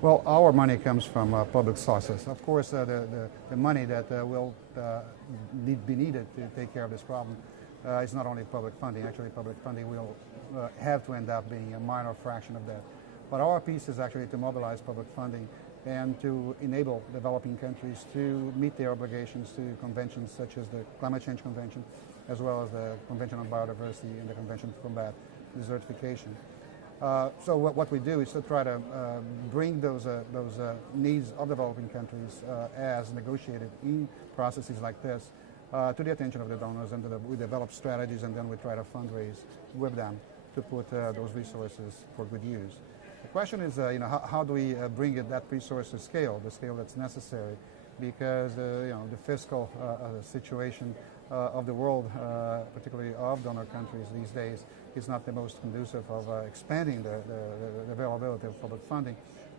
Well, our money comes from public sources. Of course, the money that will be needed to take care of this problem is not only public funding. Actually, public funding will have to end up being a minor fraction of that. But our piece is actually to mobilize public funding and to enable developing countries to meet their obligations to conventions such as the Climate Change Convention, as well as the Convention on Biodiversity and the Convention to Combat Desertification. So what we do is to try to bring those needs of developing countries as negotiated in processes like this to the attention of the donors, and we develop strategies, and then we try to fundraise with them to put those resources for good use. The question is, how do we bring that resource to scale, the scale that's necessary, because the fiscal situation of the world, particularly of donor countries these days, is not the most conducive of expanding the availability of public funding.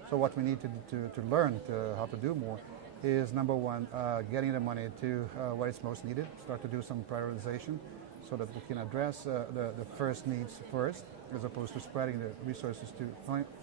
So what we need to learn how to do more is, number one, getting the money to where it's most needed, start to do some prioritization so that we can address the first needs first, as opposed to spreading the resources too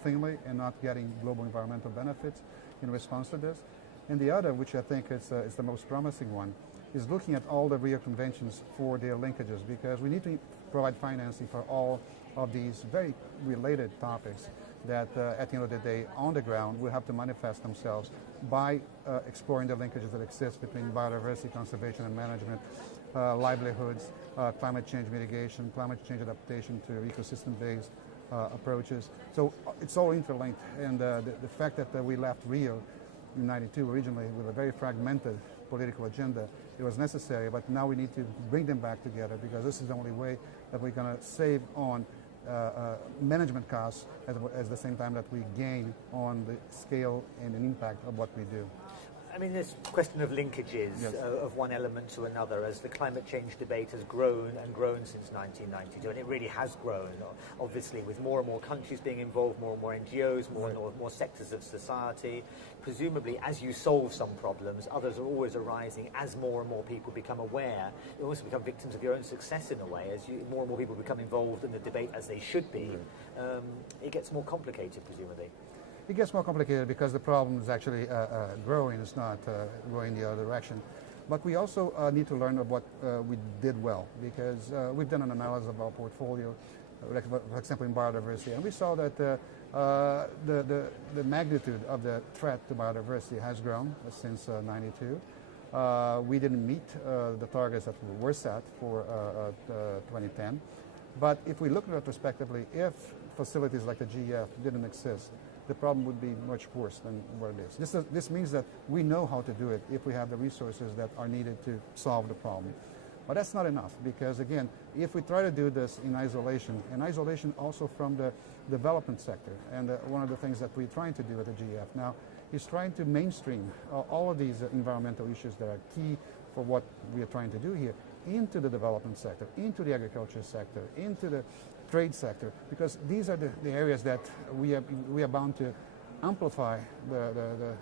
thinly and not getting global environmental benefits in response to this. And the other, which I think is the most promising one, is looking at all the Rio Conventions for their linkages, because we need to provide financing for all of these very related topics that at the end of the day, on the ground, will have to manifest themselves by exploring the linkages that exist between biodiversity conservation and management, livelihoods, climate change mitigation, climate change adaptation to ecosystem-based approaches. So it's all interlinked, and the fact that we left Rio in '92 originally with a very fragmented political agenda, it was necessary, but now we need to bring them back together, because this is the only way that we're going to save on management costs at the same time that we gain on the scale and the impact of what we do. I mean, this question of linkages, yes, of one element to another, as the climate change debate has grown and grown since 1992, and it really has grown, obviously, with more and more countries being involved, more and more NGOs, more and more sectors of society. Presumably, as you solve some problems, others are always arising as more and more people become aware. You almost become victims of your own success in a way, as more and more people become involved in the debate as they should be. It gets more complicated, presumably. It gets more complicated because the problem is actually growing. It's not going the other direction. But we also need to learn of what we did well, because we've done an analysis of our portfolio, for example, in biodiversity, and we saw that the magnitude of the threat to biodiversity has grown since '92. We didn't meet the targets that were set for 2010. But if we look retrospectively, if facilities like the GEF didn't exist, the problem would be much worse than what it is. This means that we know how to do it if we have the resources that are needed to solve the problem. But that's not enough, because again, if we try to do this in isolation, and isolation also from the development sector, and one of the things that we're trying to do at the GEF now is trying to mainstream all of these environmental issues that are key for what we are trying to do here into the development sector, into the agriculture sector, into the trade sector, because these are the areas that we are bound to amplify the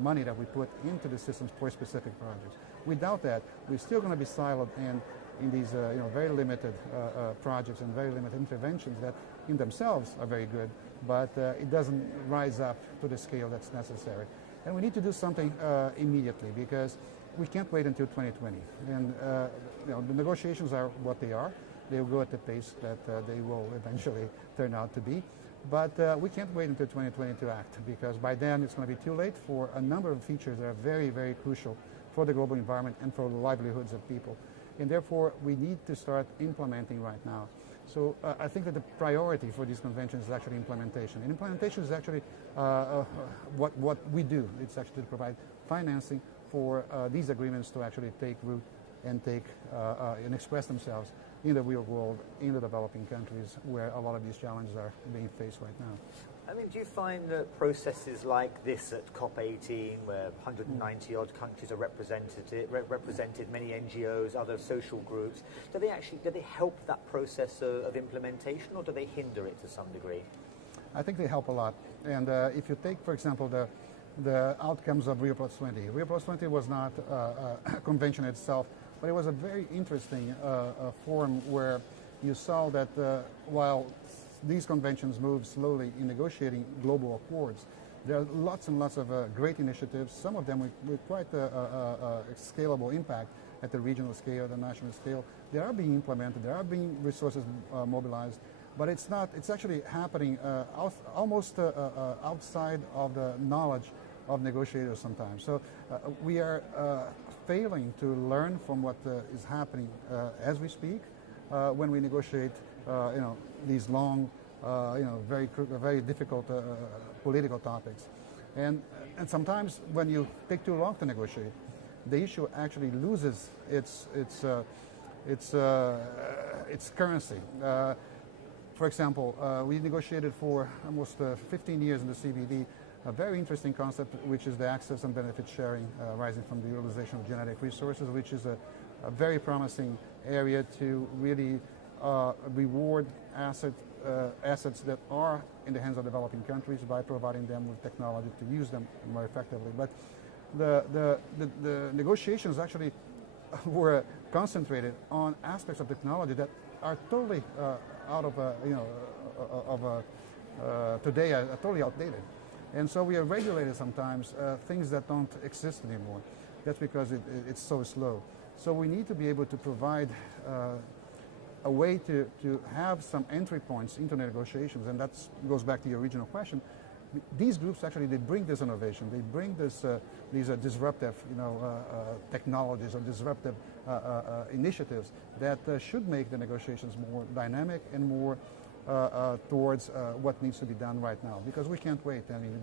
money that we put into the systems for specific projects. Without that, we're still going to be siloed in these very limited projects and very limited interventions that in themselves are very good, but it doesn't rise up to the scale that's necessary. And we need to do something immediately, because we can't wait until 2020. And the negotiations are what they are. They will go at the pace that they will eventually turn out to be. But we can't wait until 2020 to act, because by then it's going to be too late for a number of features that are very, very crucial for the global environment and for the livelihoods of people. And therefore, we need to start implementing right now. So I think that the priority for these conventions is actually implementation. And implementation is actually what we do. It's actually to provide financing for these agreements to actually take root and and express themselves in the real world, in the developing countries where a lot of these challenges are being faced right now. I mean, do you find that processes like this at COP18, where 190-odd countries are represented, many NGOs, other social groups, do they help that process of implementation, or do they hinder it to some degree? I think they help a lot. And if you take, for example, the outcomes of Rio+20. Rio+20 was not a convention itself, but it was a very interesting forum where you saw that while these conventions move slowly in negotiating global accords, There are lots and lots of great initiatives, some of them with quite a scalable impact at the regional scale, the national scale. They are being implemented, there are being resources mobilized, but it's actually happening almost outside of the knowledge of negotiators sometimes. So we are failing to learn from what is happening as we speak when we negotiate these long, very difficult political topics. And sometimes when you take too long to negotiate, the issue actually loses its currency. For example, we negotiated for almost 15 years in the CBD a very interesting concept, which is the access and benefit sharing arising from the utilization of genetic resources, which is a very promising area to really reward assets that are in the hands of developing countries by providing them with technology to use them more effectively. But the negotiations actually were concentrated on aspects of technology that are totally out of today are totally outdated. And so we are regulated sometimes things that don't exist anymore. That's because it's so slow. So we need to be able to provide a way to have some entry points into negotiations, and that goes back to your original question. These groups actually, they bring this innovation, they bring these disruptive technologies or disruptive initiatives that should make the negotiations more dynamic and more towards what needs to be done right now, because we can't wait. I mean,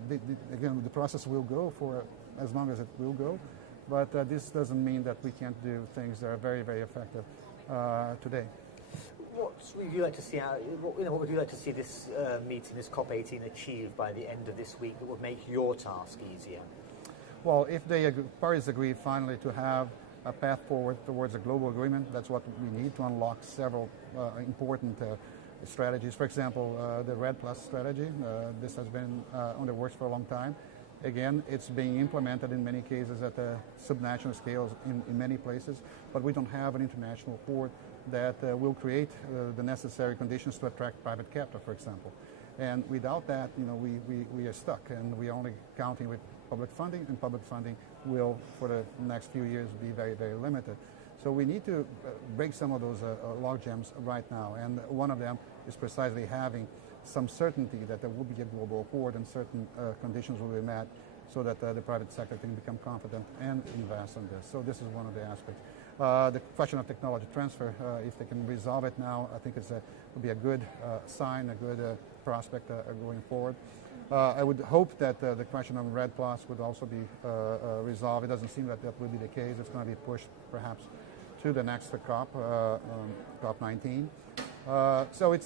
again, the process will go for as long as it will go, but this doesn't mean that we can't do things that are very, very effective today. What would you like to see what would you like to see this meeting, this COP18, achieve by the end of this week that would make your task easier? Well, if the parties agree finally to have a path forward towards a global agreement, that's what we need to unlock several important strategies. For example, the REDD+ strategy. This has been on the works for a long time. Again, it's being implemented in many cases at the subnational scales in many places, but we don't have an international court that will create the necessary conditions to attract private capital, for example. And without that, we are stuck, and we're only counting with public funding, and public funding will, for the next few years, be very, very limited. So we need to break some of those log jams right now, and one of them is precisely having some certainty that there will be a global accord and certain conditions will be met so that the private sector can become confident and invest in this. So this is one of the aspects. The question of technology transfer, if they can resolve it now, I think will be a good sign, a good prospect going forward. I would hope that the question of REDD+ would also be resolved. It doesn't seem that will be the case. It's going to be pushed perhaps to the next COP, COP19. So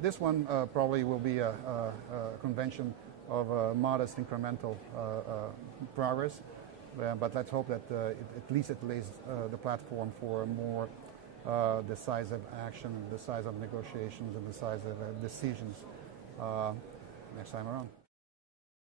this one probably will be a convention of modest incremental progress, but let's hope that at least it lays the platform for more decisive action, decisive negotiations, and decisive decisions next time around.